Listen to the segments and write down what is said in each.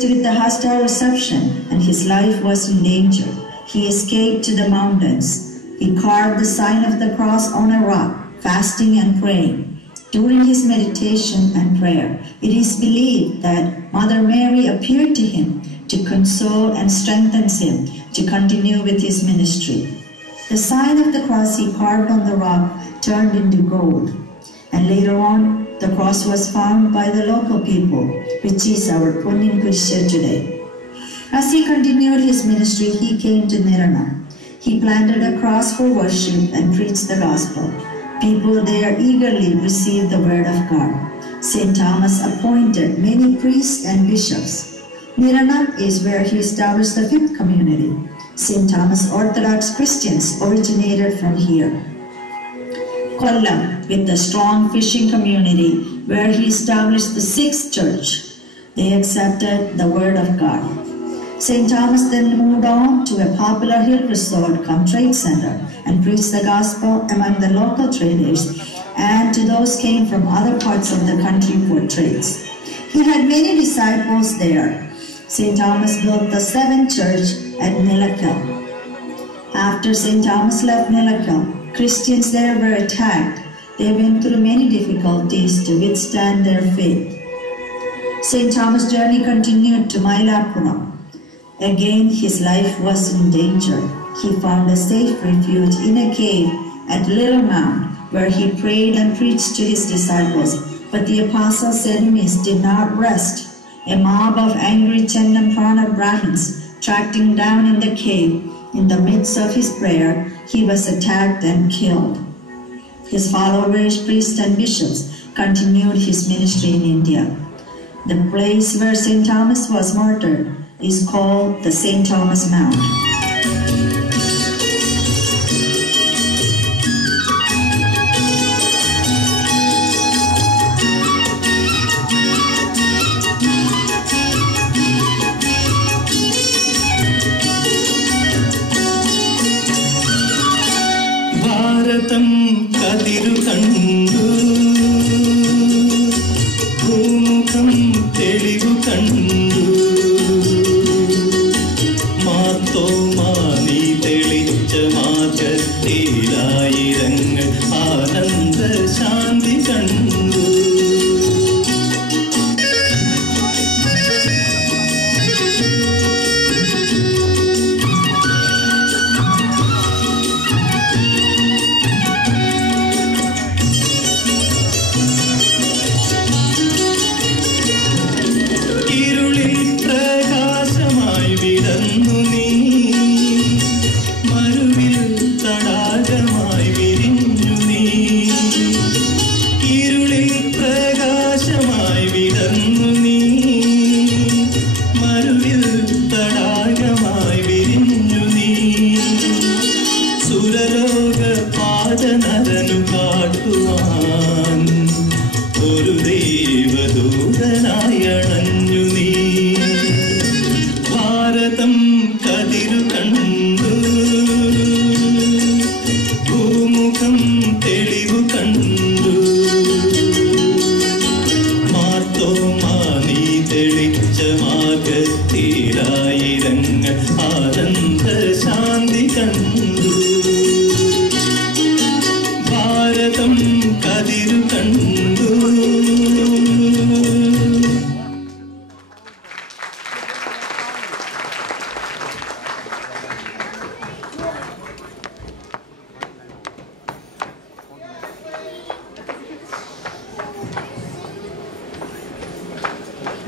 faced with the hostile reception and his life was in danger, he escaped to the mountains. He carved the sign of the cross on a rock, fasting and praying. During his meditation and prayer, it is believed that Mother Mary appeared to him to console and strengthen him to continue with his ministry. The sign of the cross he carved on the rock turned into gold, and later on, the cross was found by the local people, which is our Punnin Kurisha today. As he continued his ministry, he came to Nirana. He planted a cross for worship and preached the gospel. People there eagerly received the word of God. St. Thomas appointed many priests and bishops. Nirana is where he established the fifth community. St. Thomas Orthodox Christians originated from here. Kollam, with the strong fishing community, where he established the sixth church. They accepted the word of God. St. Thomas then moved on to a popular hill resort come trade center and preached the gospel among the local traders and to those came from other parts of the country for trades. He had many disciples there. St. Thomas built the seventh church at Nilakal. After St. Thomas left Nilakal, Christians there were attacked. They went through many difficulties to withstand their faith. St. Thomas' journey continued to Mylappuram. Again, his life was in danger. He found a safe refuge in a cave at Little Mount, where he prayed and preached to his disciples. But the apostles' enemies did not rest. A mob of angry Chennaprana Brahmins tracked him down in the cave. In the midst of his prayer, he was attacked and killed. His followers, priests and bishops, continued his ministry in India. The place where St. Thomas was martyred is called the St. Thomas Mount. ഭാരതം കതിരു കണ്ടു ഭൂമുഖം തെളിവു കണ്ടു മാത്തോമാനി തെളിച്ച മാർഗത്തിലായിരങ്ങൾ ആനന്ദ ശാന്തി കണ്ടു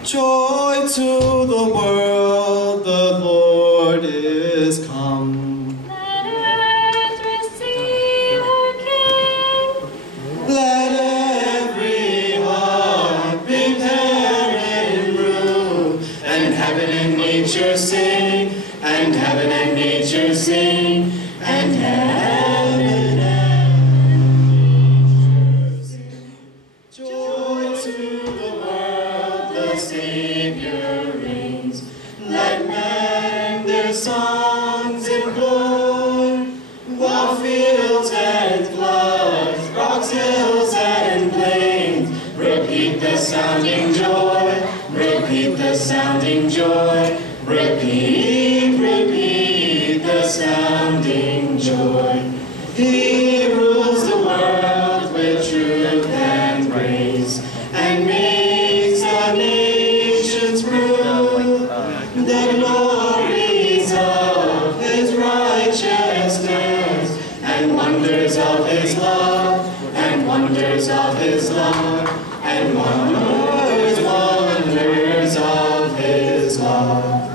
Joy to the world, the Lord is come. Let earth receive her King. Let every heart be parent in room, and heaven and nature sing, and heaven and nature sing, and heaven and nature sing. Joy to the world, the Savior reigns. Let men their songs implore, while fields and floods, rocks, hills and plains repeat the sounding joy. Repeat repeat the sounding joy. Repeat, repeat the sounding joy. He rules the world with truth and grace, and makes the nations prove the glories of his righteousness, and wonders of his love, and wonders of his love, and wonders of his love.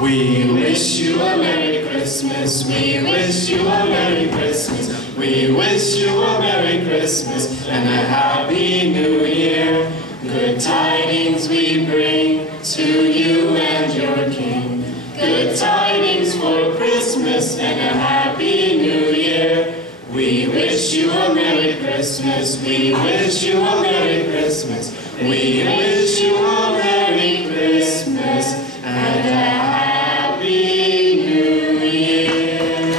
We wish you a Merry Christmas, we wish you a Merry Christmas, we wish you a Merry Christmas and a Happy New Year. Good tidings we bring to you and your King. Good tidings for Christmas and a Happy New Year. We wish you a Merry Christmas, we wish you a Merry Christmas, we wish you a Merry Christmas and a Happy New Year.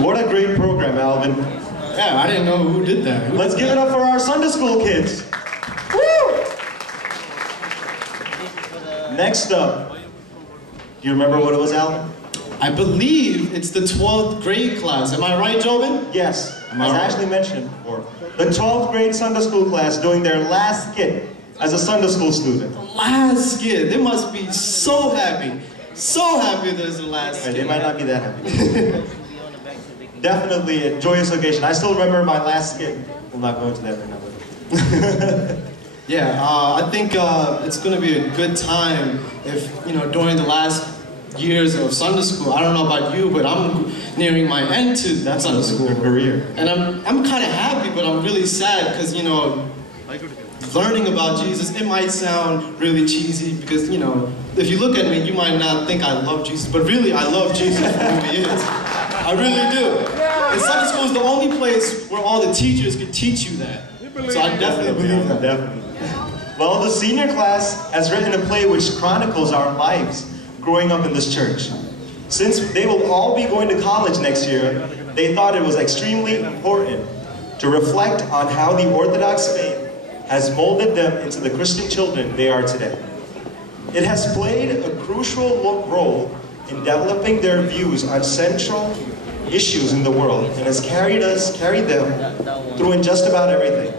What a great program, Alvin. Yeah, I didn't know who did that. Let's give it up for our Sunday school kids. Woo! Next up, do you remember what it was, Alvin? I believe it's the 12th grade class. Am I right, Jobin? Yes, Am I as right? Ashley mentioned before. The 12th grade Sunday school class doing their last skit as a Sunday school student. Last skit. They must be so happy. So happy there's the last Right, skit. they might not be that happy. Definitely a joyous occasion. I still remember my last skit. We'll not go into that right now. But Yeah, I think it's going to be a good time if, during the last years of Sunday school. I don't know about you, but I'm nearing my end to that's Sunday school. your career. And I'm kind of happy, but I'm really sad because, learning about Jesus, it might sound really cheesy because, if you look at me, you might not think I love Jesus, but really I love Jesus for who he is. I really do. And Sunday school is the only place where all the teachers can teach you that. So I definitely believe that. Definitely. Well, the senior class has written a play which chronicles our lives growing up in this church. Since they will all be going to college next year, they thought it was extremely important to reflect on how the Orthodox faith has molded them into the Christian children they are today. It has played a crucial role in developing their views on central issues in the world and has carried them through in just about everything.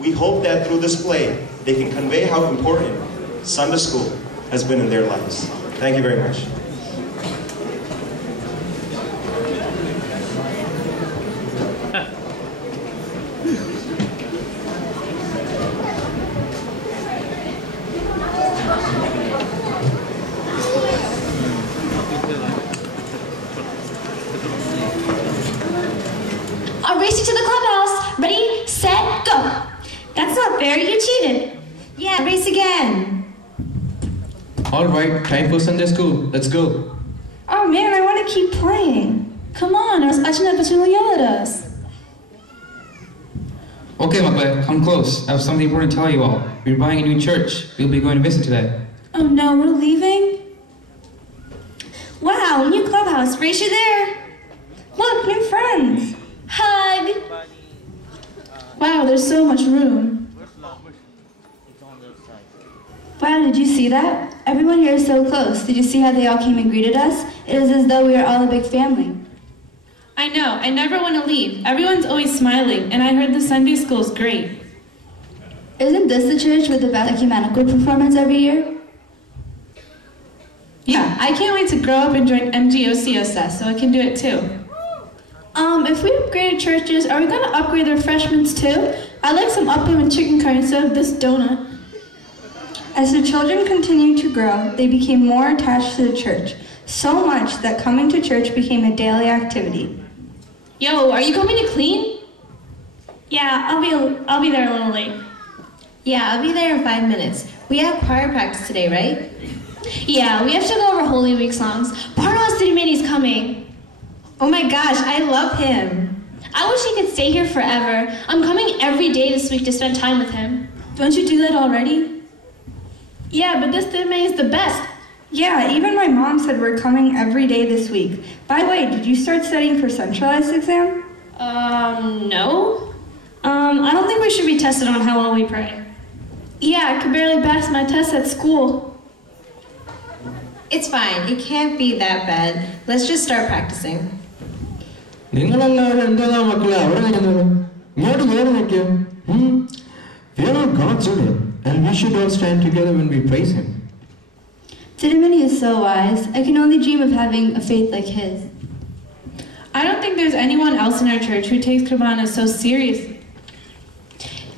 We hope that through this play, they can convey how important Sunday school has been in their lives. Thank you very much. I'll race you to the clubhouse. Ready, set, go. That's not fair, you cheated. Yeah, race again. All right, time for Sunday school. Let's go. Oh man, I want to keep playing. Come on, or else Achinapachin will yell at us. Okay, Makle, come close. I have something important to tell you all. We're buying a new church. We'll be going to visit today. Oh no, we're leaving? Wow, new clubhouse. Race you there. Look, new friends. Hug. Wow, there's so much room. Wow, did you see that? Everyone here is so close. Did you see how they all came and greeted us? It is as though we are all a big family. I know, I never want to leave. Everyone's always smiling, and I heard the Sunday school's great. Isn't this the church with the best ecumenical performance every year? Yeah, I can't wait to grow up and join MGOCSS so I can do it too. If we upgraded churches, are we going to upgrade the refreshments too? I'd like some upping with chicken curry instead of this donut. As the children continued to grow, they became more attached to the church, so much that coming to church became a daily activity. Yo, are you coming to clean? Yeah, I'll be there a little late. Yeah, I'll be there in 5 minutes. We have choir practice today, right? Yeah, we have to go over Holy Week songs. Barnabas Didimani's coming. Oh my gosh, I love him. I wish he could stay here forever. I'm coming every day this week to spend time with him. Don't you do that already? Yeah, but this Didimani is the best. Yeah, even my mom said we're coming every day this week. By the way, did you start studying for centralized exam? No. I don't think we should be tested on how well we pray. Yeah, I could barely pass my test at school. It's fine, it can't be that bad. Let's just start practicing. നിങ്ങളെല്ലാവരും എന്താ മക്കളെ അവിടെ നിൽക്കുന്നത് ഇങ്ങോട്ട് കയറി നിൽക്കും We are not God's children, and we should all stand together when we praise Him. Didimani is so wise. I can only dream of having a faith like his. I don't think there's anyone else in our church who takes Kurbana so seriously.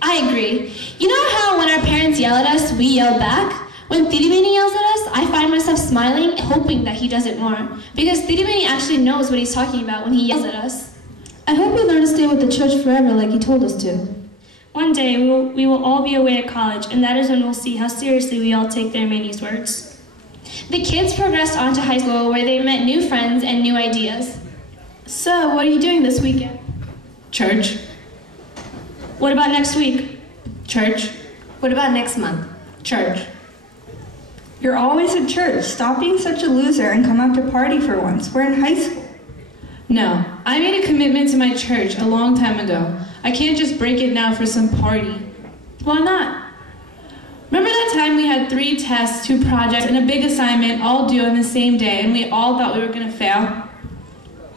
I agree. You know how when our parents yell at us, we yell back? When Didimani yells at us, I find myself smiling, hoping that he does it more. Because Didimani actually knows what he's talking about when he yells at us. I hope we learn to stay with the church forever like he told us to. One day, we will all be away at college, and that is when we'll see how seriously we all take Didimani's words. The kids progressed on to high school where they met new friends and new ideas. So, what are you doing this weekend? Church. What about next week? Church. What about next month? Church. You're always at church. Stop being such a loser and come out to party for once. We're in high school. No, I made a commitment to my church a long time ago. I can't just break it now for some party. Why not? Remember that time we had 3 tests, 2 projects, and a big assignment all due on the same day, and we all thought we were going to fail?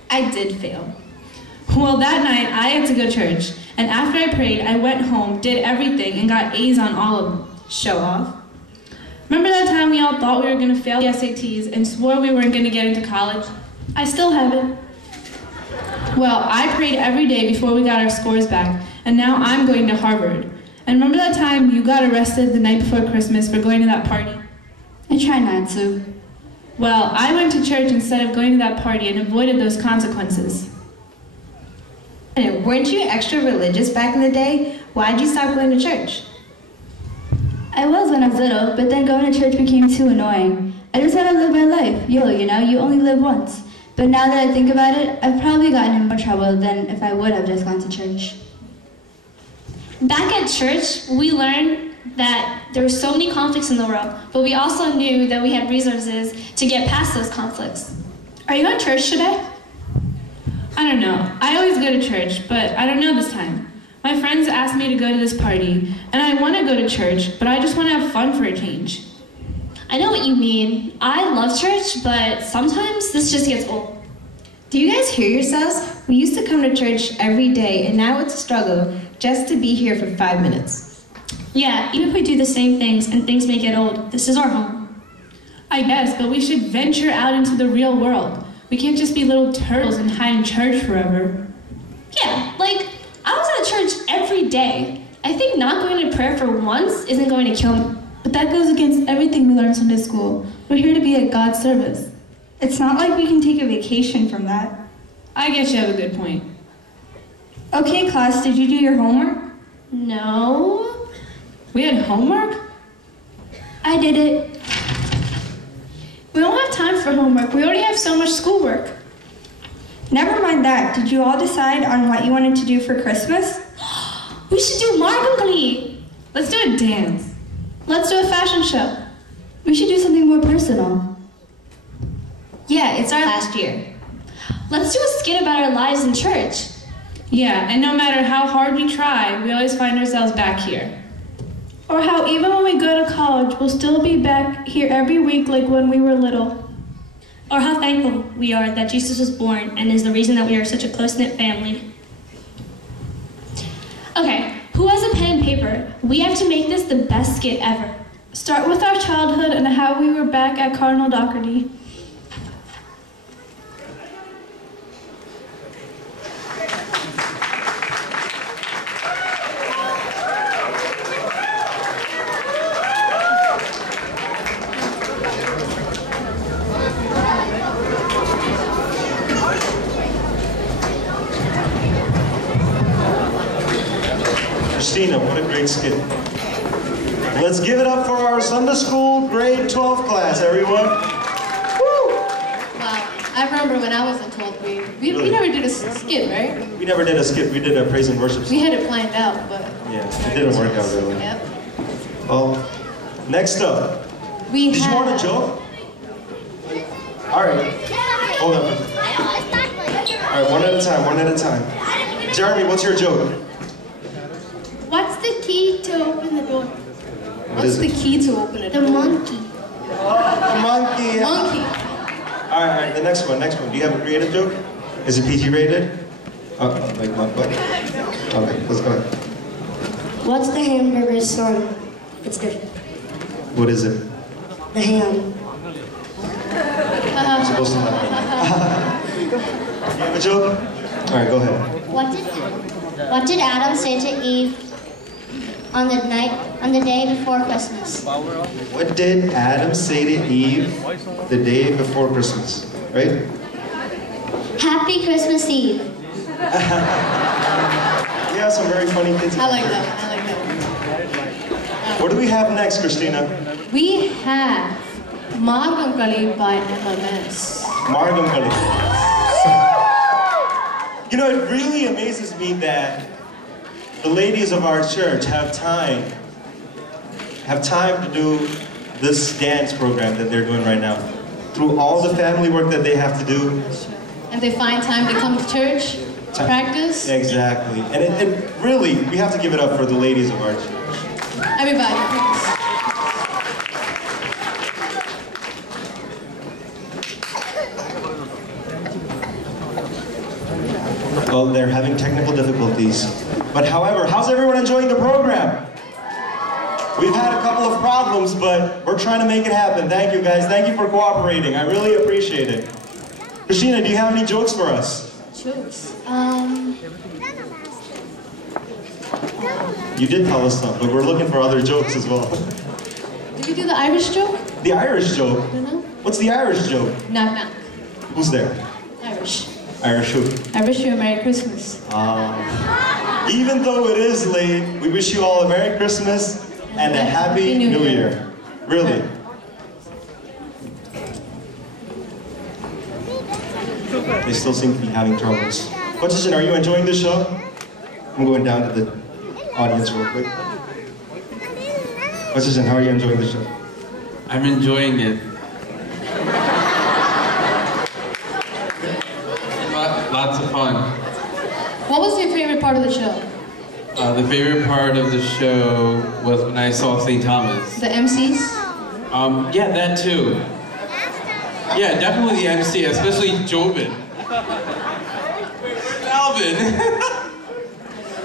I did fail. Well, that night I had to go to church, and after I prayed, I went home, did everything, and got A's on all of them. Show off. Remember that time we all thought we were going to fail the SATs and swore we weren't going to get into college? I still haven't. Well, I prayed every day before we got our scores back, and now I'm going to Harvard. And remember that time you got arrested the night before Christmas for going to that party? I try not to. Well, I went to church instead of going to that party and avoided those consequences. Weren't you extra religious back in the day? Why'd you stop going to church? I was when I was little, but then going to church became too annoying. I just want to live my life. You know, you only live once. But now that I think about it, I've probably gotten in more trouble than if I would have just gone to church. Back at church, we learned that there were so many conflicts in the world, but we also knew that we had resources to get past those conflicts. Are you at church today? I don't know. I always go to church, but I don't know this time. My friends asked me to go to this party, and I want to go to church, but I just want to have fun for a change. I know what you mean. I love church, but sometimes this just gets old. Do you guys hear yourselves? We used to come to church every day, and now it's a struggle just to be here for 5 minutes. Yeah, even if we do the same things and things may get old, this is our home. I guess, but we should venture out into the real world. We can't just be little turtles and hide in church forever. Yeah, like, I was at church every day. I think not going to prayer for once isn't going to kill me. But that goes against everything we learned Sunday school. We're here to be at God's service. It's not like we can take a vacation from that. I guess you have a good point. Okay, class, did you do your homework? No. We had homework? I did it. We don't have time for homework. We already have so much schoolwork. Never mind that. Did you all decide on what you wanted to do for Christmas? We should do Margoli. Let's do a dance. Let's do a fashion show. We should do something more personal. Yeah, it's our last year. Let's do a skit about our lives in church. Yeah, and no matter how hard we try, we always find ourselves back here. Or how even when we go to college, we'll still be back here every week like when we were little. Or how thankful we are that Jesus was born and is the reason that we are such a close-knit family. Okay, who has a pen and paper? We have to make this the best skit ever. Start with our childhood and how we were back at Cardinal Doherty. Christina, what a great skit. Let's give it up for our Sunday school grade 12 class, everyone. Woo! Wow, I remember when I was in 12th grade. We never did a skit, right? We never did a skit, we did a praise and worship skit. We had it planned out, but... Yeah, it didn't work out really. Yep. Well, next up. Did you want a joke? All right, hold on. All right, one at a time. Jeremy, what's your joke? What's the key to open the door? What's the key to open it? The monkey. Monkey. Monkey. All right, the next one. Do you have a creative joke? Is it PG rated? Like what? Okay, let's go ahead. What's the hamburger's son? It's different. What is it? The ham. I'm supposed to laugh. You have a joke? All right, go ahead. What did Adam say to Eve on the day before Christmas? What did Adam say to Eve the day before Christmas? Right? Happy Christmas Eve. Yeah, some very funny kids. I like that. What do we have next, Christina? We have Margam Kali by MMS. Margam Kali. You know, it really amazes me that the ladies of our church have time to do this dance program that they're doing right now. Through all the family work that they have to do. And they find time to come to church, to practice. Exactly. And it really, we have to give it up for the ladies of our church. Everybody, please. Well, they're having technical difficulties. But however, how's everyone enjoying the program? We've had a couple of problems, but we're trying to make it happen. Thank you, guys. Thank you for cooperating. I really appreciate it. Christina, do you have any jokes for us? Jokes? You did tell us some, but we're looking for other jokes as well. Did we do the Irish joke? The Irish joke? No. What's the Irish joke? Knock knock. Who's there? Irish. Irish who? I wish you a Merry Christmas. Even though it is late, we wish you all a Merry Christmas and a Happy New Year. Really. They still seem to be having troubles. Kochichin, are you enjoying the show? I'm going down to the audience real quick. Kochichin, how are you enjoying the show? I'm enjoying it. Lots of fun. What was your favorite part of the show? The favorite part of the show was when I saw St. Thomas. The MCs? Yeah, that too. Yeah, definitely the MC, especially Jobin. Alvin.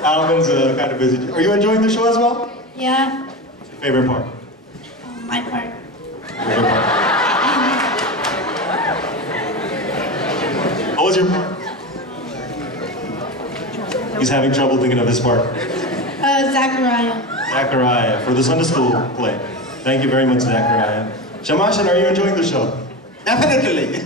Alvin's kind of busy. Are you enjoying the show as well? Yeah. What's your favorite part? My part. Favorite part? What was your part? He's having trouble thinking of his part. Zachariah. Zachariah, for the Sunday school play. Thank you very much, Zachariah. Shamashan, are you enjoying the show? Definitely.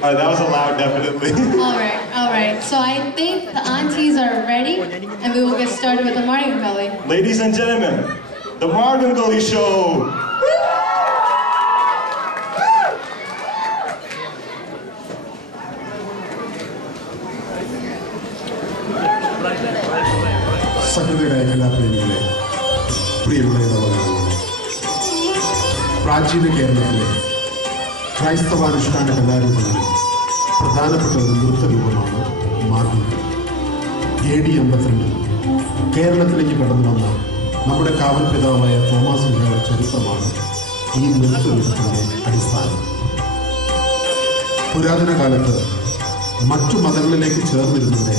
All right, that was a loud definitely. All right. So I think the aunties are ready, and we will get started with the Margam Kali. Ladies and gentlemen, the Margam Kali Show. സഹൃദയരായ കലാപ്രേമികളെ, പ്രിയമുള്ള ഇടവകാലങ്ങളെ, പ്രാചീന കേരളത്തിലെ ക്രൈസ്തവാനുഷ്ഠാന കലാരൂപങ്ങളിൽ പ്രധാനപ്പെട്ട ഒരു നൃത്തരൂപമാണ് Margamkali. AD 52 കേരളത്തിലേക്ക് കടന്നു വന്ന നമ്മുടെ കാവൽ പിതാവായ തോമാസ് ഉണ്ണിയുടെ ചരിത്രമാണ് ഈ നൃത്തരൂപത്തിൻ്റെ അടിസ്ഥാനം. പുരാതന കാലത്ത് മറ്റു മതങ്ങളിലേക്ക് ചേർന്നിരുന്നവരെ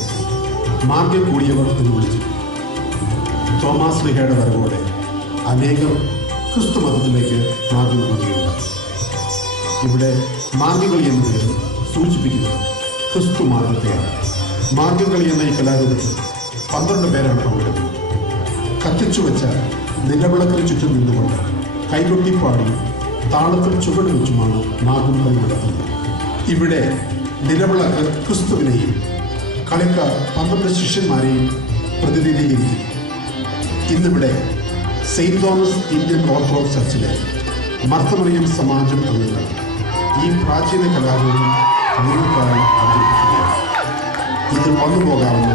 മാർഗ്ഗം കൂടിയവർ എന്ന് വിളിച്ചു. തോമാസ് ലിഹയുടെ വരവോടെ അനേകം ക്രിസ്തു മതത്തിലേക്ക് മാർഗ്ഗം കൂടുകയുണ്ട്. ഇവിടെ മാർഗ്ഗംകളി എന്ന പേര് സൂചിപ്പിക്കുന്നത് ക്രിസ്തു മാർഗത്തെയാണ്. മാർഗ്ഗംകളി എന്ന ഈ കലാരൂപത്തിൽ 12 പേരാണ് പങ്കെടുക്കുന്നത്. കത്തിച്ചു വെച്ച നിലവിളക്കിന് ചുറ്റും നിന്നുകൊണ്ട് കൈകൊട്ടിപ്പാടി താളത്തിൽ ചുവട് വെച്ചുമാണ് മാർഗ്ഗംകളി നടത്തുന്നത്. ഇവിടെ നിലവിളക്ക് ക്രിസ്തുവിനെയും കളിക്കാർ 12 ശിഷ്യന്മാരെയും പ്രതിനിധീകരിക്കുന്നു. ഇന്നിവിടെ സെയിന്റ് തോമസ് ഇന്ത്യൻ ഓർത്തഡോക്സ് ചർച്ചിലെ മർത്തമറിയം സമാജം അംഗങ്ങൾ ഈ പ്രാചീന കലാരൂപം നിങ്ങൾക്കായി അവതരിപ്പിക്കുകയാണ്. ഇതിൽ വന്നു പോകാവുന്ന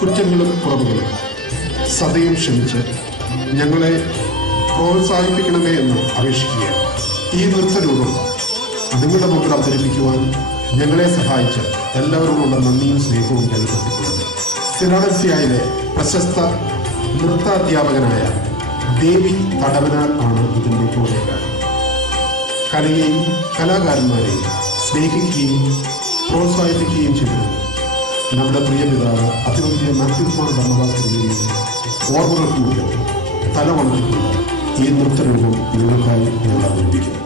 കുറ്റങ്ങളും കുറവുകളും സദയം ക്ഷമിച്ച് ഞങ്ങളെ പ്രോത്സാഹിപ്പിക്കണമേ എന്ന് അപേക്ഷിക്കുകയാണ്. ഈ നൃത്തരൂപം നിങ്ങളുടെ മുമ്പിൽ അവതരിപ്പിക്കുവാൻ ഞങ്ങളെ സഹായിച്ച എല്ലാവരോടുള്ള നന്ദിയും സ്നേഹവും രേഖപ്പെടുത്തിക്കൊള്ളുന്നു. ഫിലാഡൽഫിയയിലെ പ്രശസ്ത നൃത്താധ്യാപകനായ ദേവി തടവനാൽ ആണ് ഇതിൻ്റെ കൂടെക്കാരൻ. കലയെയും കലാകാരന്മാരെയും സ്നേഹിക്കുകയും പ്രോത്സാഹിപ്പിക്കുകയും ചെയ്തിരുന്നു നമ്മുടെ പ്രിയ പിതാവ് അതിവന്യ മാത്യു കുമാർ ഭരണവാസിന്റെ ഓർമ്മകൾക്ക് മുന്നിൽ തലവണത്തിലുള്ള ഈ നൃത്തരൂപം നിങ്ങൾക്കായി ഞങ്ങൾ അവതരിപ്പിക്കുന്നു.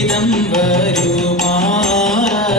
ഇതം വരുമാറാ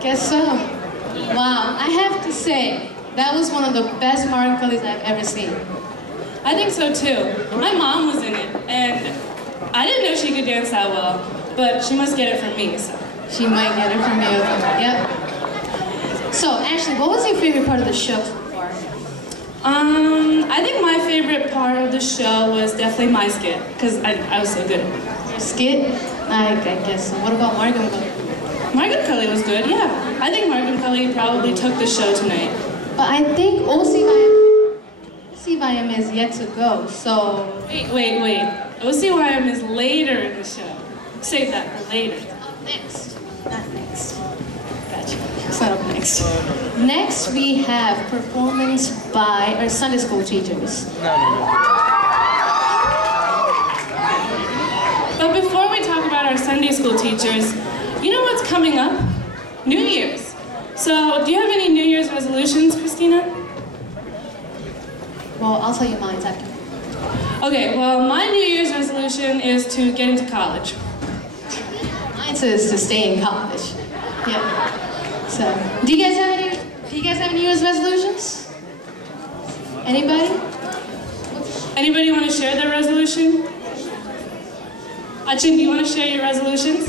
Guess so. Wow, I have to say, that was one of the best Margaret Culleys I've ever seen. I think so too. My mom was in it, and I didn't know she could dance that well, but she must get it from me, so. She might get it from you. Yep. So, Ashley, what was your favorite part of the show so far? I think my favorite part of the show was definitely my skit, because I was so good. Your skit? I guess so. What about Margaret Cully? Margaret Cully was good, yeah. I think Margaret Cully probably took the show tonight. But I think OCYM is yet to go, so... Wait. OCYM is later in the show. Save that for later. Next. Not next. Gotcha. It's not up next. Next, we have performance by our Sunday school teachers. But before we talk about our Sunday school teachers, you know what's coming up? New Year's. So, do you have any New Year's resolutions, Christina? Well, I'll tell you mine after. Okay, well, my New Year's resolution is to get into college. Mine says to stay in college. Yeah. So, do you guys have any New Year's resolutions? Anybody? Anybody want to share their resolution? Achin, do you want to share your resolutions?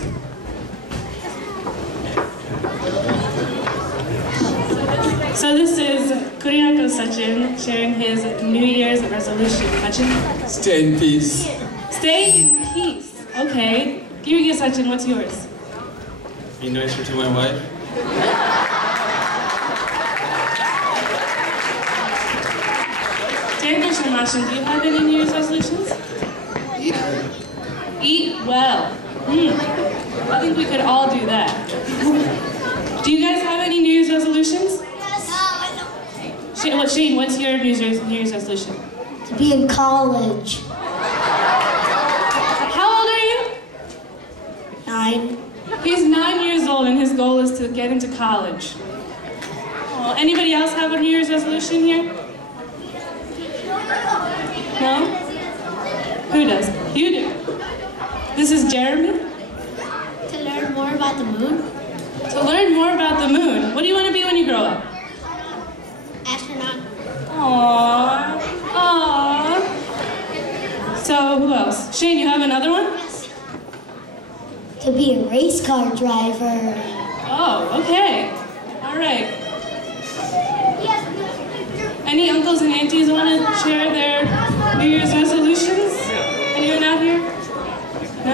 So this is Kuriako Sachin sharing his New Year's resolution. Sachin? Stay in peace. Stay in peace. Okay. Kyriya Sachin, what's yours? Be nicer to my wife. Daniel Shamashin, do you have any New Year's resolutions? Eat well. I think we could all do that. Do you guys have any New Year's resolutions? Shane, what's your New Year's resolution? To be in college. How old are you? 9. He's 9 years old and his goal is to get into college. Oh, anybody else have a New Year's resolution here? No? Who does? You do. This is Jeremy? To learn more about the moon. To learn more about the moon. What do you want to be when you grow up? Astronaut. Aww. Aww. So, who else? Shane, you have another one? Yes. To be a race car driver. Oh, okay. All right. Any uncles and aunties want to share their New Year's resolutions? Anyone out here? No?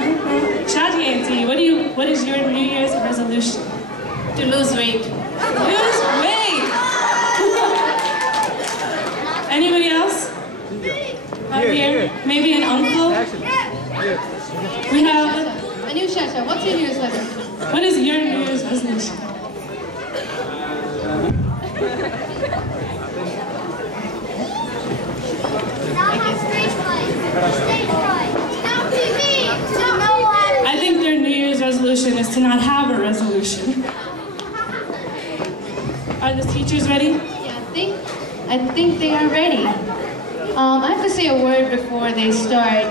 Shadi auntie, what is your New Year's resolution? To lose weight. Lose weight! Anybody else? Out here? Maybe an uncle? We have... Anusha, what's your New Year's resolution? What is your New Year's resolution? I think their New Year's resolution is to not have a resolution. Are the teachers ready? Yeah, I think they are ready. I have to say a word before they start.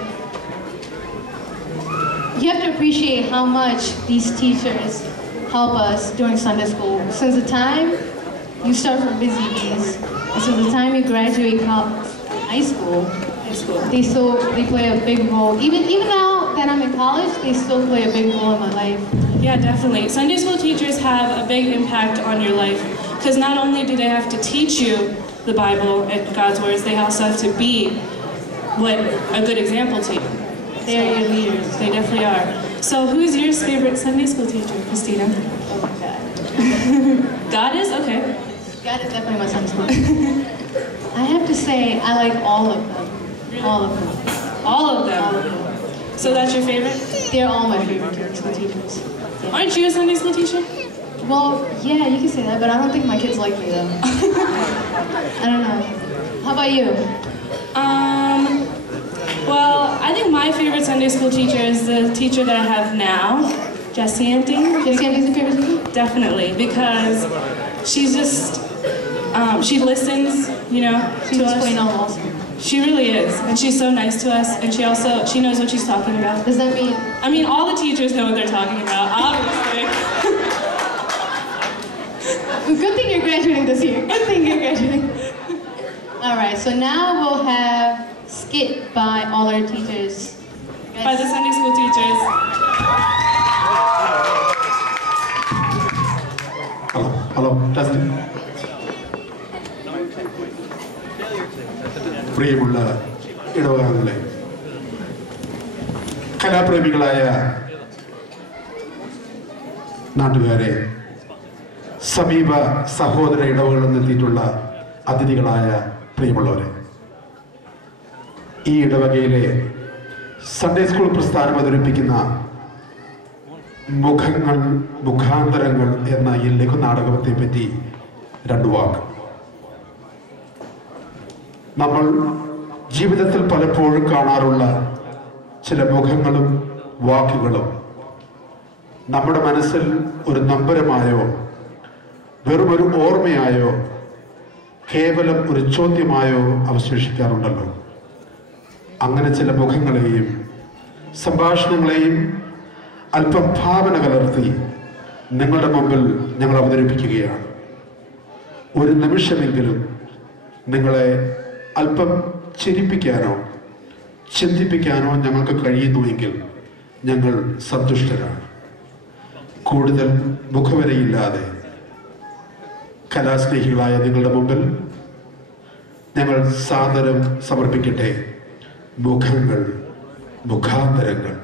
You have to appreciate how much these teachers help us during Sunday school. Since the time you start from Busy Bees, and since the time you graduate high school, they play a big role. Even now that I'm in college, they still play a big role in my life. Yeah, definitely. Sunday school teachers have a big impact on your life because not only do they have to teach you the Bible and God's words, they also have to be a good example to you. They are your leaders. They definitely are. So who's your favorite Sunday school teacher, Christina? Oh my God. God is? Okay. God is definitely my Sunday school teacher. I have to say, I like all of them. All of them. All of them? All of them. So that's your favorite? They're all my favorite Sunday school teachers. Yeah. Aren't you a Sunday school teacher? Well, yeah, you can say that, but I don't think my kids like me though. I don't know. How about you? Well, I think my favorite Sunday school teacher is the teacher that I have now, Jessie Auntie. Jessie Auntie's your favorite teacher? Definitely, because she's just, she listens, to us. Plain old awesome. She really is, and she's so nice to us, and she knows what she's talking about. Does that mean? I mean, all the teachers know what they're talking about, obviously. Good thing you're graduating this year. Good thing you're graduating. All right, so now we'll have skit by all our teachers. By the Sunday school teachers. Hello, testing. പ്രിയമുള്ള ഇടവകാലങ്ങളെ, കലാപ്രേമികളായ നാട്ടുകാരെ, സമീപ സഹോദര ഇടവകളിൽ നിന്നെത്തിയിട്ടുള്ള അതിഥികളായ പ്രിയമുള്ളവരെ, ഈ ഇടവകയിലെ Sunday school പ്രസ്ഥാനം അവതരിപ്പിക്കുന്ന മുഖങ്ങൾ മുഖാന്തരങ്ങൾ എന്ന ഈ ലഘുനാടകത്തെ പറ്റി രണ്ടു വാക്ക്. നമ്മൾ ജീവിതത്തിൽ പലപ്പോഴും കാണാറുള്ള ചില മുഖങ്ങളും വാക്കുകളും നമ്മുടെ മനസ്സിൽ ഒരു നമ്പരമായോ വെറുമൊരു ഓർമ്മയായോ കേവലം ഒരു ചോദ്യമായോ അവശേഷിക്കാറുണ്ടല്ലോ. അങ്ങനെ ചില മുഖങ്ങളെയും സംഭാഷണങ്ങളെയും അല്പം ഭാവന കലർത്തി നിങ്ങളുടെ മുമ്പിൽ ഞങ്ങൾ അവതരിപ്പിക്കുകയാണ്. ഒരു നിമിഷമെങ്കിലും നിങ്ങളെ അല്പം ചിരിപ്പിക്കാനോ ചിന്തിപ്പിക്കാനോ ഞങ്ങൾക്ക് കഴിയുന്നുവെങ്കിൽ ഞങ്ങൾ സന്തുഷ്ടരാണ്. കൂടുതൽ മുഖവരയില്ലാതെ കലാസ്നേഹികളായ നിങ്ങളുടെ മുമ്പിൽ ഞങ്ങൾ സാദരം സമർപ്പിക്കട്ടെ മുഖങ്ങൾ മുഖാന്തരങ്ങൾ.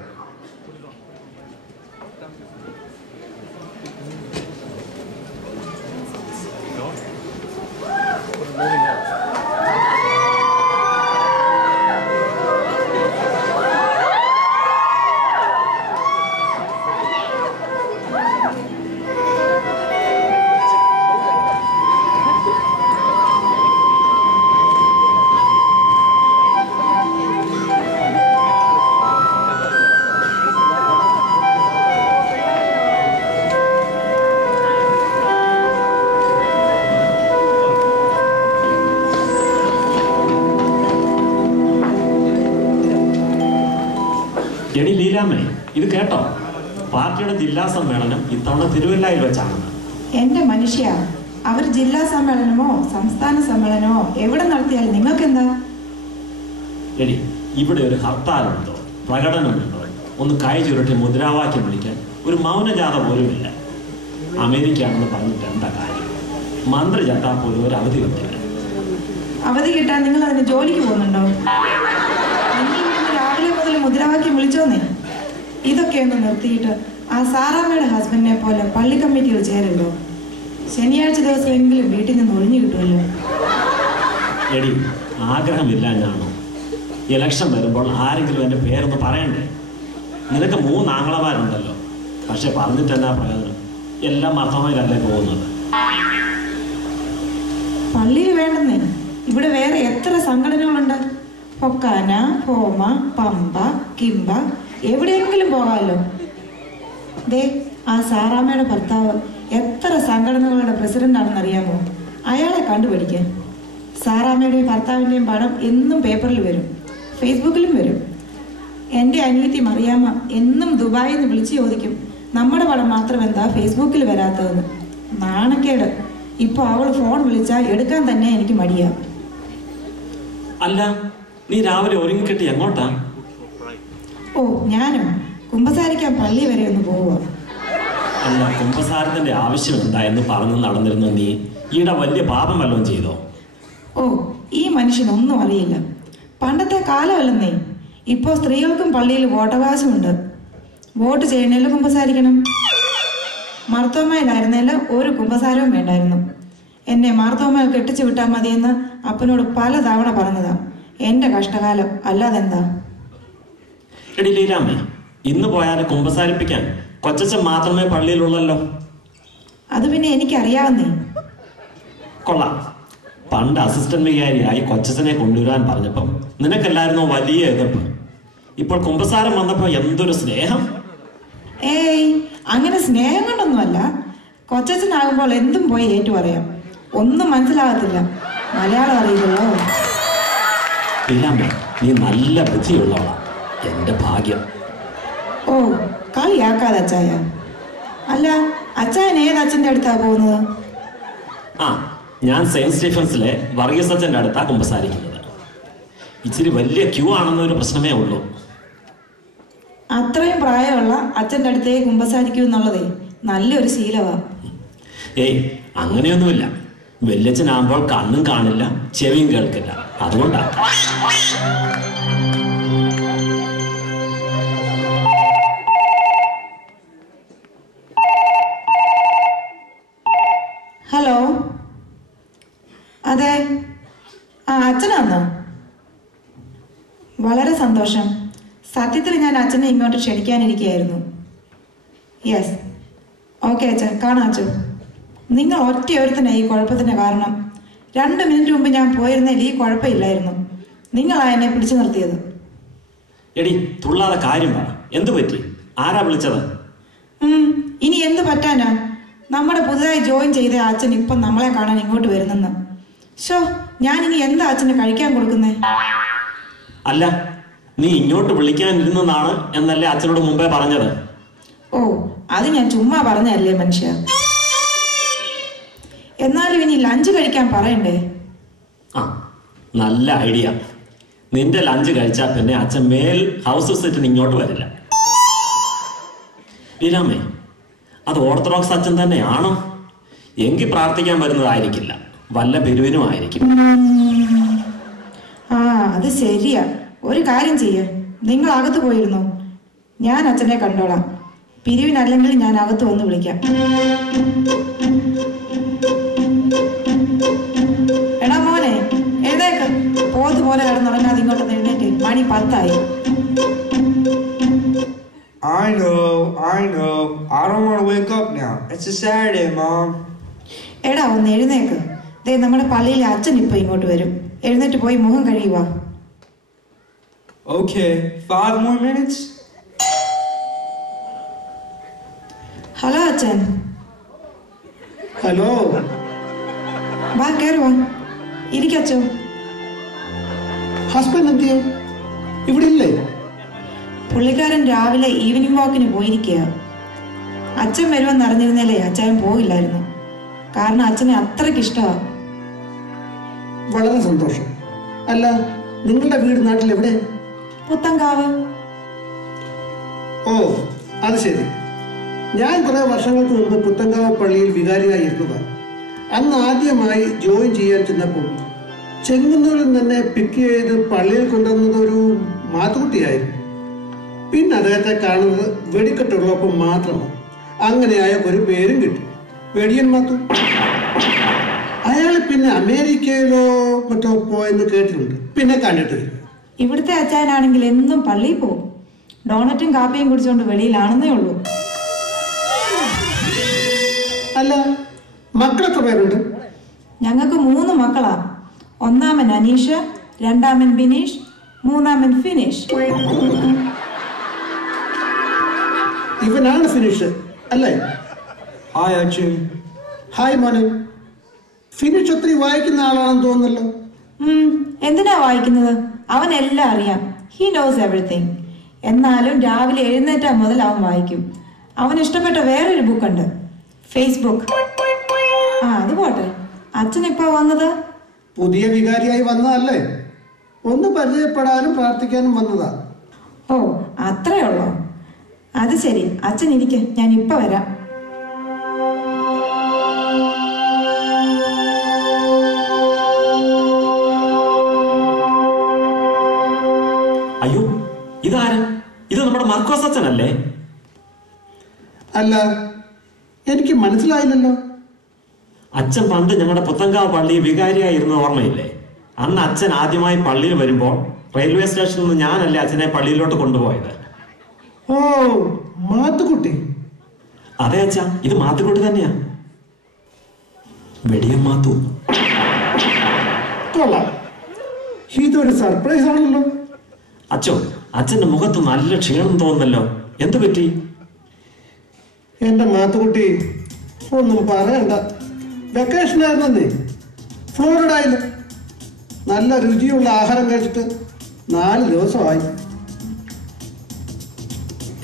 എടി ലീലാമ്മേ, ഇത് കേട്ടോ? പാർട്ടിയുടെ ജില്ലാ സമ്മേളനം ഇത്തവണ തിരുവല്ലയിൽ വെച്ചാണ്. എന്റെ മനുഷ്യ, അവർ ജില്ലാ സമ്മേളനമോ സംസ്ഥാന സമ്മേളനമോ എവിടെ നടത്തിയാലും നിങ്ങൾക്ക് എന്താ? എടി, ഇവിടെ ഒരു ഹർത്താലുണ്ടോ പ്രകടനമുണ്ടോ ഒന്ന് കൈ ചുരുട്ടി മുദ്രാവാക്യം വിളിക്കാൻ ഒരു മൗനജാഥ പോലുമില്ല. അമേരിക്കയാണെന്ന് പറഞ്ഞിട്ട് എന്താ കാര്യം? മന്ത്രി ചട്ടാ പോലും ഒരു അവധി കിട്ടില്ല. അവധി കിട്ടാൻ നിങ്ങൾ അതിന് ജോലിക്ക് പോകുന്നുണ്ടോ? രാവിലെ മുതൽ മുദ്രാവാക്യം വിളിച്ചോന്നേ. ഇതൊക്കെ ഒന്ന് നിർത്തിയിട്ട് ആ സാറാമ്മയുടെ ഹസ്ബൻഡിനെ പോലെ പള്ളി കമ്മിറ്റിയിൽ ചേരുള്ളൂ. ശനിയാഴ്ച ദിവസമെങ്കിലും വീട്ടിൽ നിന്ന് ഒഴിഞ്ഞു കിട്ടുമല്ലോ. എടി, ആഗ്രഹമില്ല ഞാനോ? ഇലക്ഷൻ വരുമ്പോൾ ആരെങ്കിലും എൻ്റെ പേരൊന്ന് പറയണ്ടേ? നിനക്ക് 3 ആങ്ങളമാരുണ്ടല്ലോ. പക്ഷെ പറഞ്ഞിട്ട് എന്നാ പ്രയോജനം? എല്ലാം അർത്ഥമായിട്ടല്ലേ പോകുന്നത്. പള്ളിയിൽ വേണ്ടെന്നേ, ഇവിടെ വേറെ എത്ര സംഘടനകളുണ്ട്. പൊക്കാന, ഹോമ, പമ്പ, കിംബ, എവിടെയെങ്കിലും പോകാമല്ലോ. ദേ, ആ സാറാമ്മയുടെ ഭർത്താവ് എത്ര സംഘടനകളുടെ പ്രസിഡന്റാണെന്ന് അറിയാമോ? അയാളെ കണ്ടുപിടിക്കുക. സാറാമ്മയുടെയും ഭർത്താവിൻ്റെയും പടം എന്നും പേപ്പറിൽ വരും, ഫേസ്ബുക്കിലും വരും. എൻ്റെ അനിയത്തി മറിയാമ്മ എന്നും ദുബായിൽ നിന്ന് വിളിച്ച് ചോദിക്കും, നമ്മുടെ പടം മാത്രം എന്താ ഫേസ്ബുക്കിൽ വരാത്തതെന്ന്. നാണക്കേട്. ഇപ്പോൾ അവൾ ഫോൺ വിളിച്ചാൽ എടുക്കാൻ തന്നെ എനിക്ക് മടിയാ. അല്ല, നീ രാവിലെ ഒരുങ്ങിക്കെട്ടി എങ്ങോട്ടാ? ഓ, ഞാനോ കുമ്പസാരിക്കാൻ പള്ളി വരെ ഒന്ന് പോവുക. അല്ല, കുമ്പസാരത്തിന്റെ ആവശ്യം എന്താ എന്ന് പറഞ്ഞു നടന്നിരുന്ന നീ ഈടെ വലിയ പാപം വല്ലതും ചെയ്തോ? ഓ, ഈ മനുഷ്യനൊന്നും അറിയില്ല. പണ്ടത്തെ കാലമല്ലെന്നേ. ഇപ്പോൾ സ്ത്രീകൾക്കും പള്ളിയിൽ വോട്ടവകാശമുണ്ട്. വോട്ട് ചെയ്യണേലും കുമ്പസാരിക്കണം. മാർത്തോമയിലായിരുന്നേലും ഒരു കുമ്പസാരവും വേണ്ടായിരുന്നു. എന്നെ മാർത്തോമയിൽ കെട്ടിച്ചു വിട്ടാൽ മതിയെന്ന് അപ്പനോട് പല തവണ പറഞ്ഞതാ. എൻ്റെ കഷ്ടകാലം അല്ലാതെന്താ. എടി ലീലാമ്മേ, ഇന്ന് പോയാലും കുമ്പസാരിപ്പിക്കാൻ കൊച്ചച്ഛൻ മാത്രമേ പള്ളിയിലുള്ളല്ലോ. അത് പിന്നെ എനിക്കറിയാവുന്നേ. കൊള്ളാം. പണ്ട് അസിസ്റ്റന്റ് വികാരിയായി കൊച്ചച്ഛനെ കൊണ്ടുവരാൻ പറഞ്ഞപ്പം നിനക്കല്ലായിരുന്നോ വലിയ എതിർപ്പ്? ഇപ്പോൾ കുമ്പസാരം വന്നപ്പോ എന്തൊരു സ്നേഹം. ഏയ്, അങ്ങനെ സ്നേഹം കൊണ്ടൊന്നുമല്ല. കൊച്ചച്ഛനാകുമ്പോൾ എന്തും പോയി ഏറ്റു പറയാം. ഒന്നും മനസ്സിലാകത്തില്ല. മലയാളം അറിയില്ലല്ലോ. ലീലാമ്മേ, നീ നല്ല ബുദ്ധിയുള്ളവളാ. എന്റെ ഭാഗ്യം. ഓ, കളിയാക്കാതെ അച്ചായ. അല്ല, അച്ചായൻ ഏത് അച്ഛൻ്റെ അടുത്താ പോകുന്നത്? ആ, ഞാൻ സെയിന്റ് സ്റ്റീഫൻസിലെ വർഗീസ് അച്ഛൻ്റെ അടുത്താണ് കുമ്പസാരിക്കുന്നത്. ഇച്ചിരി വലിയ ക്യൂ ആണെന്നൊരു പ്രശ്നമേ ഉള്ളൂ. അത്രയും പ്രായമുള്ള അച്ഛൻ്റെ അടുത്തേ കുമ്പസാരിക്കൂ എന്നുള്ളതേ നല്ലൊരു ശീലമാണ്. ഏയ്, അങ്ങനെയൊന്നുമില്ല. വല്യച്ഛനാകുമ്പോൾ കണ്ണും കാണില്ല, ചെവിയും കേൾക്കില്ല. അതുകൊണ്ടാണ്. ഹലോ, അതെ, ആ അച്ഛനാണോ? വളരെ സന്തോഷം. സത്യത്തിൽ ഞാൻ അച്ഛനെ ഇങ്ങോട്ട് ക്ഷണിക്കാനിരിക്കുകയായിരുന്നു. യെസ്, ഓക്കെ അച്ഛൻ, കാണാം അച്ഛൻ. നിങ്ങൾ ഒറ്റയൊരുത്തനായി ഈ കുഴപ്പത്തിന് കാരണം. 2 മിനിറ്റ് മുമ്പ് ഞാൻ പോയിരുന്നതിൽ ഈ കുഴപ്പമില്ലായിരുന്നു. നിങ്ങളാ എന്നെ പിടിച്ചു നിർത്തിയത്. എടി, തുള്ളാതെ കാര്യം പറ. എന്തു പറ്റി? ആരാ വിളിച്ചത്? ഇനി എന്ത് പറ്റാനാ? നമ്മുടെ പുതുതായി ജോയിൻ ചെയ്ത അച്ഛൻ ഇപ്പം നമ്മളെ കാണാൻ ഇങ്ങോട്ട് വരുന്നെന്ന്. ഷോ, ഞാനിനി എന്താ അച്ഛന് കഴിക്കാൻ കൊടുക്കുന്നേ? അല്ല, നീ ഇങ്ങോട്ട് വിളിക്കാനിരുന്നതാണ് എന്നല്ലേ അച്ഛനോട് മുമ്പേ പറഞ്ഞത്? ഓ, അത് ഞാൻ ചുമ്മാ പറഞ്ഞല്ലേ മനുഷ്യ. എന്നാലും ഇനി ലഞ്ച് കഴിക്കാൻ പറയണ്ടേ? ആ, നല്ല ഐഡിയ. നിന്റെ ലഞ്ച് കഴിച്ചാൽ പിന്നെ അച്ഛൻ മേൽ ഹൗസ് വിസിറ്റിന് ഇങ്ങോട്ട് വരില്ല. ലീലാമ്മേ, അത് ഓർത്തഡോക്സ് അച്ഛൻ തന്നെയാണോ? എങ്കിൽ പ്രാർത്ഥിക്കാൻ വരുന്നതായിരിക്കില്ല, വല്ല പിരിവിനും ആയിരിക്കും. ആ, അത് ശരിയാ. ഒരു കാര്യം ചെയ്യേ, നിങ്ങൾ അകത്ത് പോയിരുന്നോ? ഞാൻ അച്ഛനെ കണ്ടോളാം. പിരിവിനല്ലെങ്കിൽ ഞാൻ അകത്ത് വന്ന് വിളിക്കാം. എടാ മോനെ, എഴുന്നേക്ക്. പോതുപോലെ കിടന്നുറങ്ങാതെ ഇങ്ങോട്ടൊന്ന് എഴുന്നേറ്റ്. മണി 10 ആയി. I know. I don't want to wake up now. It's a Saturday, Mom. എടാ, ഒന്ന് എഴുന്നേക്ക്. ദേ, നമ്മുടെ പള്ളിയിലെ അച്ഛൻ ഇപ്പൊ ഇങ്ങോട്ട് വരും. എഴുന്നേറ്റ് പോയി മുഖം കഴിയുക. Okay, 5 more minutes. ഹലോ അച്ഛൻ. ഹലോ. വാ, കയറുവാ. ഇരിക്കച്ചോ. ഹസ്ബൻഡ് എന്തിയോ? ഇവിടെ ഇല്ലേ? പുള്ളിക്കാരൻ രാവിലെ ഈവനിങ് വാക്കിന് പോയിരിക്കുക. അച്ഛൻ വരുമെന്ന് അറിഞ്ഞിരുന്നല്ലേ അച്ഛൻ പോയില്ലായിരുന്നു. കാരണം അച്ഛനെ അത്രയ്ക്ക് ഇഷ്ടമാണ്. വളരെ സന്തോഷം. അല്ല, നിങ്ങളുടെ വീട് നാട്ടിൽ എവിടെ? പുത്തങ്കാവ്. ഓ, അത് ശരി. ഞാൻ കുറെ വർഷങ്ങൾക്ക് മുമ്പ് പുത്തങ്കാവ് പള്ളിയിൽ വികാരിയായി ഇരുന്നതാണ്. അന്ന് ആദ്യമായി ജോയിൻ ചെയ്യാൻ ചെന്നപ്പോൾ ചെങ്ങന്നൂരിൽ തന്നെ പിക്ക് ചെയ്ത് പള്ളിയിൽ കൊണ്ടുവന്നത് ഒരു മാത്തുകുട്ടിയായിരുന്നു. പിന്നെ അദ്ദേഹത്തെ കാണുന്നത് വെടിക്കെട്ടുള്ളപ്പോൾ മാത്രമാണ്. അങ്ങനെയായ ഒരു പേരും കിട്ടി, വെടിയൻ മാത്തു. അയാൾ പിന്നെ അമേരിക്കയിലോ മറ്റോ പോയെന്ന് കേട്ടിട്ടുണ്ട്, പിന്നെ കണ്ടിട്ടില്ല. ഇവിടുത്തെ അച്ഛനാണെങ്കിൽ എന്നും പള്ളിയിൽ പോകും. ഡോണറ്റും കാപ്പിയും കുടിച്ചുകൊണ്ട് വെളിയിലാണെന്നേ ഉള്ളൂ. അല്ല, മക്കളെത്ര പേരുണ്ട്? ഞങ്ങൾക്ക് 3 മക്കളാ. ഒന്നാമൻ അനീഷ്, രണ്ടാമൻ ബിനീഷ്, മൂന്നാമൻ ഫിനിഷ്. ഇവനാണ് ഫിനിഷ് അല്ലേ? ഹായ് അച്ഛൻ. ഹായ് മോനെ. ഫിനിഷ് ഒത്തിരി വായിക്കുന്ന ആളാണെന്ന് തോന്നുന്നല്ലോ. എന്തിനാ വായിക്കുന്നത്? അവൻ എല്ലാം അറിയാം. He knows everything. എന്നാലും രാവിലെ എഴുന്നേറ്റാ മുതൽ അവൻ വായിക്കും. അവന് ഇഷ്ടപ്പെട്ട വേറൊരു ബുക്കുണ്ട്, ഫേസ്ബുക്ക്. ആ, അത് പോട്ടെ. അച്ഛൻ എപ്പോ വന്നത്? പുതിയ വികാരിയായി വന്നതല്ലേ? ഒന്ന് പരിചയപ്പെടാനും പ്രാർത്ഥിക്കാനും വന്നതാ. ഓ, അത്രേ ഉള്ളോ? അത് ശരി. അച്ഛൻ ഇരിക്കെ, ഞാൻ ഇപ്പൊ വരാം. അയ്യോ, ഇതാരാ? ഇത് നമ്മുടെ മാർക്കോസ് അച്ഛനല്ലേ? അല്ല, എനിക്ക് മനസ്സിലായില്ലല്ലോ. അച്ഛൻ പണ്ട് ഞങ്ങളുടെ പുത്തങ്കാവ് പള്ളി വികാരിയായിരുന്ന ഓർമ്മയില്ലേ? അന്ന് അച്ഛൻ ആദ്യമായി പള്ളിയിൽ വരുമ്പോൾ റെയിൽവേ സ്റ്റേഷനിൽ നിന്ന് ഞാനല്ലേ അച്ഛനെ പള്ളിയിലോട്ട് കൊണ്ടുപോയത്. ഓ, മാത്തുക്കുട്ടി. അതെ അച്ഛാ, ഇത് മാത്തുക്കുട്ടി തന്നെയാ. വെടിയൻ മാത്തു. കൊള്ളാം, ഇതൊരു സർപ്രൈസ് ആണല്ലോ. അച്ഛോ, അച്ഛന്റെ മുഖത്ത് നല്ല ക്ഷീണം തോന്നുന്നല്ലോ. എന്തു പറ്റി? എന്റെ മാത്തുക്കുട്ടി, ഒന്നും പറയണ്ട. വെക്കേഷൻ ആയിരുന്നേ, ഫ്ലോറിഡയിൽ. നല്ല രുചിയുള്ള ആഹാരം കഴിച്ചിട്ട് 4 ദിവസമായി.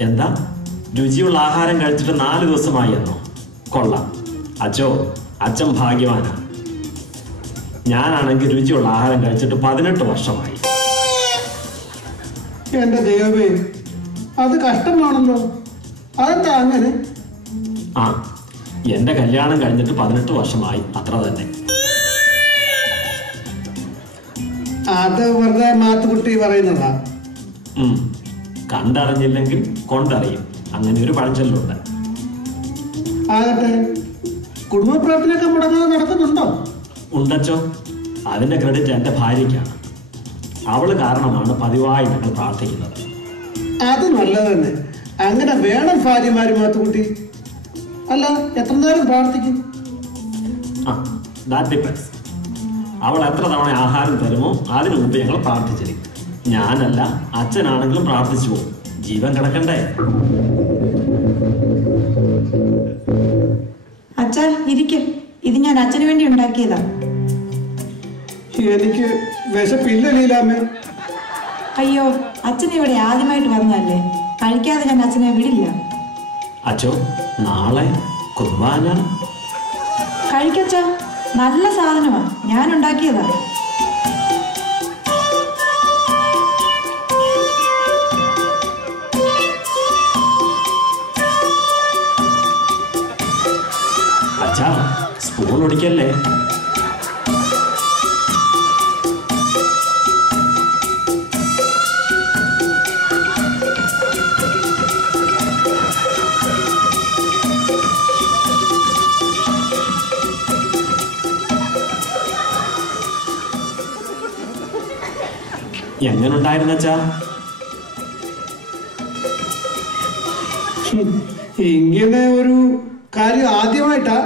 എന്താ, രുചിയുള്ള ആഹാരം കഴിച്ചിട്ട് 4 ദിവസമായി എന്നോ? കൊള്ളാം അച്ഛോ, അച്ഛൻ ഭാഗ്യവാനാ. ഞാനാണെങ്കിൽ രുചിയുള്ള ആഹാരം കഴിച്ചിട്ട് 18 വർഷമായി. എന്റെ ദൈവമേ, അത് കഷ്ടമാണല്ലോ. അതെന്താ അങ്ങനെ? ആ, എന്റെ കല്യാണം കഴിഞ്ഞിട്ട് 18 വർഷമായി, അത്ര തന്നെ. അത് വെറുതെ മാത്തുകുട്ടി പറയുന്നതാ. കണ്ടറിഞ്ഞില്ലെങ്കിൽ കൊണ്ടറിയും, അങ്ങനെ ഒരു പഴഞ്ചൊല്ലുണ്ട്. ആകട്ടെ, കുടുംബ പ്രാർത്ഥനയൊക്കെ മുടങ്ങാതെ നടക്കുന്നുണ്ടോ? ഉണ്ടച്ചോ, അതിന്റെ ക്രെഡിറ്റ് എന്റെ ഭാര്യയ്ക്കാണ്. അവള് കാരണമാണ് പതിവായി ഞങ്ങൾ പ്രാർത്ഥിക്കുന്നത്. അത് നല്ലത് തന്നെ. അങ്ങനെ വേണം ഭാര്യമാര് മാത്തുകുട്ടി. അല്ല, എത്ര നേരം പ്രാർത്ഥിക്കും? അവൾ എത്ര തവണ ആഹാരം തരുമോ അതിനു മുമ്പ് ഞങ്ങൾ പ്രാർത്ഥിച്ചിരിക്കും. ഞാനല്ല, അച്ഛനാണെങ്കിലും പ്രാർത്ഥിച്ചു പോകും. ജീവൻ കിടക്കണ്ടേ? അച്ഛാ, ഇരിക്കും. ഇത് ഞാൻ അച്ഛന് വേണ്ടി ഉണ്ടാക്കിയതാ. എനിക്ക് വിശപ്പില്ല ലീലാമ്മേ. അയ്യോ, അച്ഛൻ ഇവിടെ ആദ്യമായിട്ട് വന്നതല്ലേ, കഴിക്കാതെ ഞാൻ അച്ഛനെ വിടില്ല. അച്ഛോ, നാളെ കുർബാന. കഴിക്കച്ചോ, നല്ല സാധനമാ, ഞാൻ ഉണ്ടാക്കിയതാ. അച്ഛാ, സ്പൂൺ ഒടിക്കല്ലേ. എങ്ങനുണ്ടായിരുന്നു അച്ഛാ? ഇങ്ങനെ ഒരു കാര്യം ആദ്യമായിട്ടാ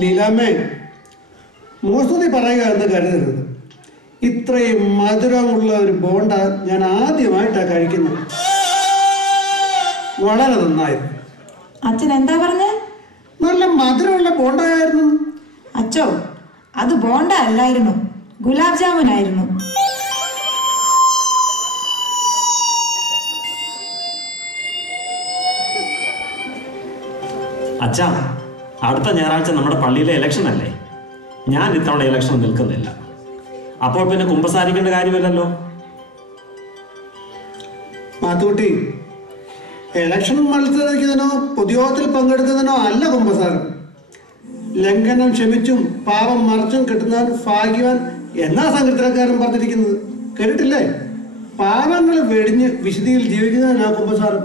ലീലാമ്മേ. മോസ്തുതി പറയുക എന്ന് കരുതരുത്. ഇത്രയും മധുരമുള്ള ഒരു ബോണ്ട ഞാൻ ആദ്യമായിട്ടാ കഴിക്കുന്നത്. വളരെ നന്നായിരുന്നു. അച്ഛൻ എന്താ പറഞ്ഞേ? നല്ല മധുരമുള്ള ബോണ്ടായിരുന്നു. അച്ഛോ, അത് ബോണ്ട അല്ലായിരുന്നു, ഗുലാബ് ജാമുൻ ആയിരുന്നു. അച്ഛാ, അടുത്ത ഞായറാഴ്ച നമ്മുടെ പള്ളിയിലെ ഇലക്ഷൻ അല്ലേ? ഞാൻ ഇത്തവണ ഇലക്ഷൻ നിൽക്കുന്നില്ല. അപ്പോൾ പിന്നെ കുമ്പസാരിക്കേണ്ട കാര്യമില്ലല്ലോ. മാത്തുകുട്ടി, ഇലക്ഷൻ മത്സരിക്കുന്നതിനോ പൊതുയോഗത്തിൽ പങ്കെടുക്കുന്നതിനോ അല്ല കുമ്പസാരം. ലംഘനം ക്ഷമിച്ചും പാപം മറിച്ചും കിട്ടുന്നവൻ ഭാഗ്യവാൻ എന്നാ സങ്കീർത്തനക്കാരൻ പറഞ്ഞിരിക്കുന്നത്, കേട്ടിട്ടില്ലേ? പാപങ്ങൾ വെടിഞ്ഞ് വിശുദ്ധിയിൽ ജീവിക്കുന്നതിനാ കുമ്പസാരം.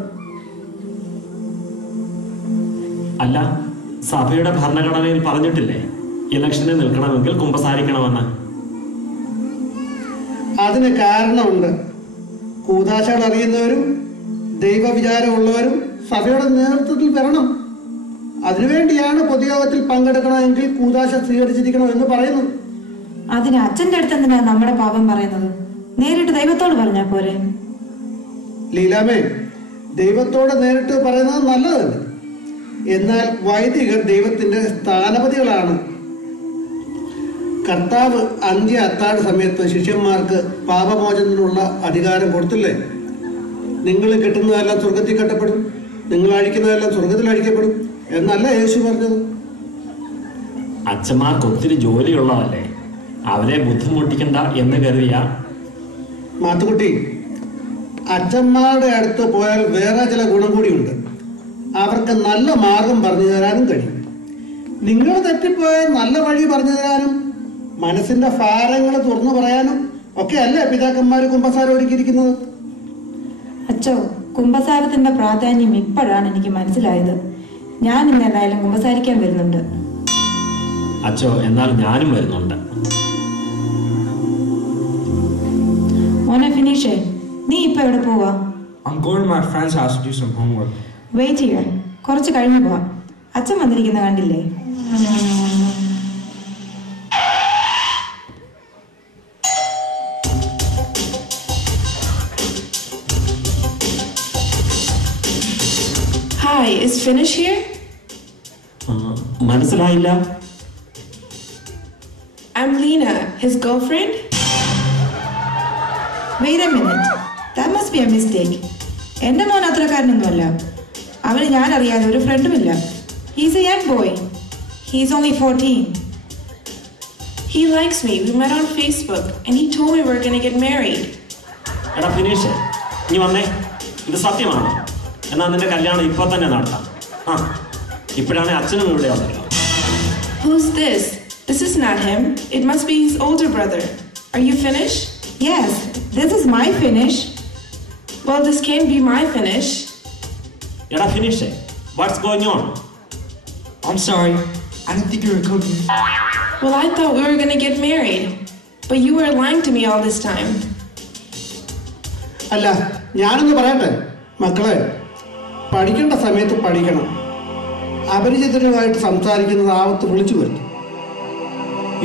അല്ല, സഭയുടെ ഭരണഘടനയിൽ പറഞ്ഞിട്ടില്ലേ ഇലക്ഷനിൽ നിൽക്കണമെങ്കിൽ കുമ്പസാരിക്കണമെന്ന്? അതിന് കാരണമുണ്ട്. കൂദാശകൾ അറിയുന്നവരും ദൈവവിചാരമുള്ളവരും സഭയുടെ നേതൃത്വത്തിൽ വരണം. അതിനുവേണ്ടിയാണ് പൊതുയോഗത്തിൽ പങ്കെടുക്കണമെങ്കിൽ കൂദാശ സ്വീകരിച്ചിരിക്കണം എന്ന് പറയുന്നത്. അതിന് അച്ഛൻ്റെ അടുത്ത് എന്തിനാ നമ്മുടെ പാപം പറയുന്നത്? നേരിട്ട് ദൈവത്തോട് പറഞ്ഞാ പോരെ? ലീലാമേ, ദൈവത്തോട് നേരിട്ട് പറയുന്നത് നല്ലതല്ല. എന്നാൽ വൈദികർ ദൈവത്തിന്റെ സ്ഥാനപതികളാണ്. കർത്താവ് അന്ത്യ അത്താഴ സമയത്ത് ശിഷ്യന്മാർക്ക് പാപമോചനത്തിനുള്ള അധികാരം കൊടുത്തില്ലേ? നിങ്ങൾ കിട്ടുന്നതെല്ലാം സ്വർഗത്തിൽ കെട്ടപ്പെടും, നിങ്ങൾ അഴിക്കുന്നതെല്ലാം സ്വർഗത്തിൽ അഴിക്കപ്പെടും എന്നല്ല യേശു പറഞ്ഞത്. അച്ഛന്മാർക്ക് ഒത്തിരി ജോലിയുള്ളതല്ലേ, അവരെ ബുദ്ധിമുട്ടിക്കണ്ട എന്ന് കരുതിയ. മാത്തുകുട്ടി, അച്ഛന്മാരുടെ അടുത്ത് പോയാൽ വേറെ ചില ഗുണം കൂടിയുണ്ട്. അവർക്ക് നല്ല മാർഗം പറഞ്ഞു തരാനും കഴിയും. നിങ്ങൾ തെറ്റിപ്പോയാൽ നല്ല വഴി പറഞ്ഞു തരാനും മനസ്സിന്റെ ഭാരങ്ങൾ തുറന്നു പറയാനും ഒക്കെ അല്ലേ പിതാക്കന്മാര് കുമ്പസാരം ഒരുക്കിയിരിക്കുന്നത്. അച്ഛോ, കുമ്പസാരത്തിന്റെ പ്രാധാന്യം ഇപ്പോഴാണ് എനിക്ക് മനസ്സിലായത്. ഞാൻ ഇന്ന് എന്തായാലും കുമ്പസാരിക്കാൻ വരുന്നുണ്ട്. അച്ഛോ, എന്നാൽ ഞാനും വരുന്നുണ്ട്. മോനെ ഫിനിഷേ, നീ ഇപ്പൊ എവിടെ പോവാ? I'm going to my friend's house to do some homework. Wait ചെയ്യാൻ, കുറച്ച് കഴിഞ്ഞു പോവാം. അച്ഛൻ വന്നിരിക്കുന്ന കണ്ടില്ലേ? Hi, is Finish here? മനസ്സിലായില്ല. I'm Lena, his girlfriend. Wait a minute, that must be a mistake. എൻ്റെ മോൻ അത്രക്കാരനൊന്നുമല്ല. അവന് ഞാൻ അറിയാതെ ഒരു ഫ്രണ്ടുമില്ല. He's a young boy. He's only 14. He likes me. We met on Facebook, and he told me we're gonna get married. എടാ finish, നീ വന്നേ. ഇത് സത്യമാണ്. എന്നാൽ നിന്റെ കല്യാണം ഇപ്പോൾ തന്നെ നടത്താം. ഇപ്പോഴാണ് അച്ഛനും ഇവിടെ വന്നത്. Who's this? This is not him. It must be his older brother. Are you finished? Yes, this is my finish. Well, this can't be my finish. എടാ finish, what's going on? I'm sorry. I didn't think you were cooking. Well, I thought we were gonna get married, but you were lying to me all this time. അല്ല, ഞാനൊന്ന് പറയട്ടെ മക്കളെ, പഠിക്കേണ്ട സമയത്ത് പഠിക്കണം. അപരിചിതരുമായിട്ട് സംസാരിക്കുന്നത് ആവത്ത് വിളിച്ചു വരുന്നു.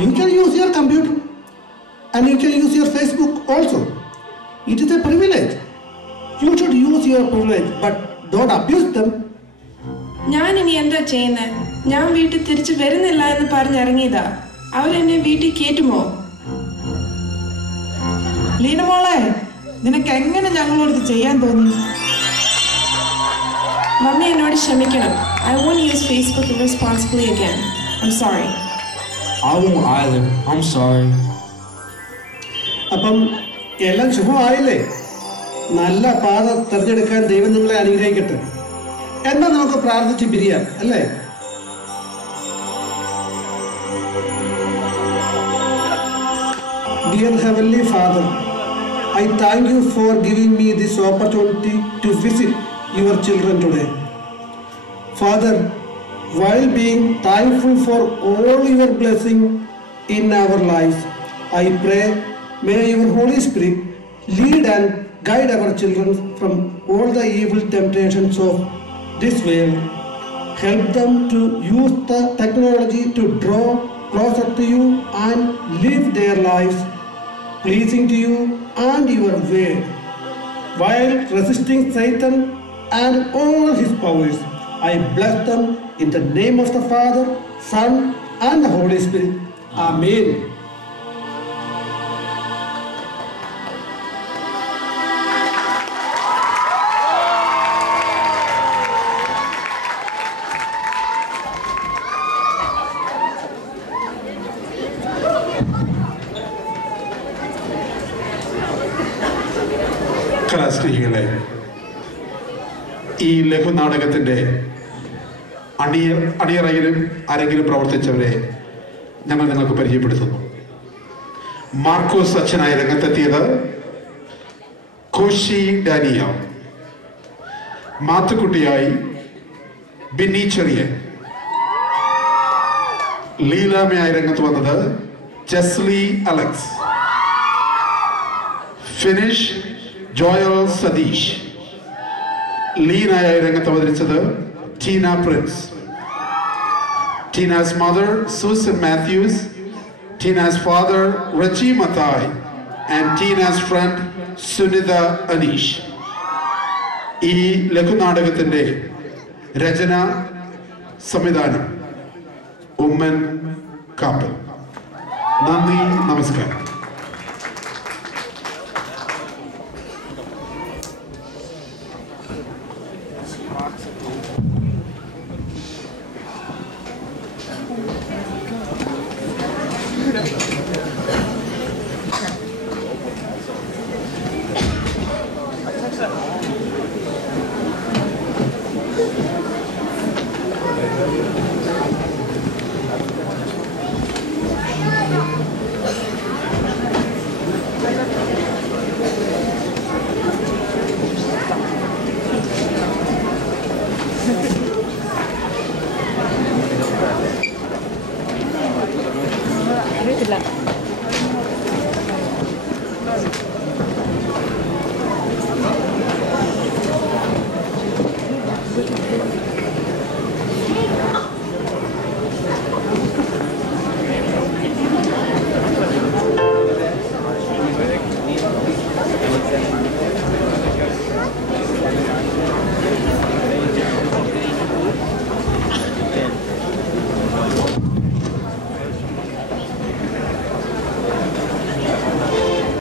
You can use your computer and you can use your Facebook also. It is a privilege. You should use your privilege, but don't abuse them. ഞാൻ ഇനി എന്താ ചെയ്യുന്നത്? ഞാൻ വീട്ടിൽ തിരിച്ചു വരുന്നില്ല എന്ന് പറഞ്ഞിറങ്ങിയതാ. അവരെന്നെ വീട്ടിൽ കേറ്റുമോ? ലീന മോളെ, നിനക്ക് എങ്ങനെ ഞങ്ങളോട് ഇത് ചെയ്യാൻ തോന്നി? മമ്മി എന്നോട് ക്ഷമിക്കണം. I won't use Facebook irresponsibly again. I'm sorry. I won't either. I'm sorry. അപ്പം എല്ലാം ശുഭമായില്ലേ? നല്ല പാത തിരഞ്ഞെടുക്കാൻ ദൈവം നിങ്ങളെ അനുഗ്രഹിക്കട്ടെ. എന്നാ നമുക്ക് പ്രാർത്ഥിച്ച് പിരിയാം അല്ലേ? Dear Heavenly Father, I thank you for giving me this opportunity to visit your children today. Father, while being thankful for all your blessings in our lives, I pray may your Holy Spirit lead and guide our children from all the evil temptations of this world. Help them to use the technology to draw closer to you and live their lives pleasing to you and your way, while resisting Satan and all his powers. I bless them in the name of the Father, Son, and the Holy Spirit. Amen. കലാസ്നേഹികളെ, ഈ ലഘുനാടകത്തിൻ്റെ അണിയറയിലും ആരെങ്കിലും പ്രവർത്തിച്ചവരെ ഞങ്ങൾ നിങ്ങൾക്ക് പരിചയപ്പെടുത്തുന്നു. മാർക്കോസ് അച്ഛനായി രംഗത്തെത്തിയത് കോശി ഡാനിയ, മാത്തുക്കുട്ടിയായി ബിന്നി ചെറിയൻ, ലീലാമയായി രംഗത്ത് വന്നത് Jesly Alex, ഫിനിഷ് ജോയൽ സതീഷ്, ലീനായി രംഗത്ത് അവതരിച്ചത് Tina Prince, Tina's mother Susan Matthews, Tina's father Raji Mathai, and Tina's friend Sunitha Anish. ഈ ലഘുനാടകത്തിൻ്റെ രചന സംവിധാനം ഉമ്മൻ കാപ്പൽ. നന്ദി, നമസ്കാരം. അറിയത്തില്ല.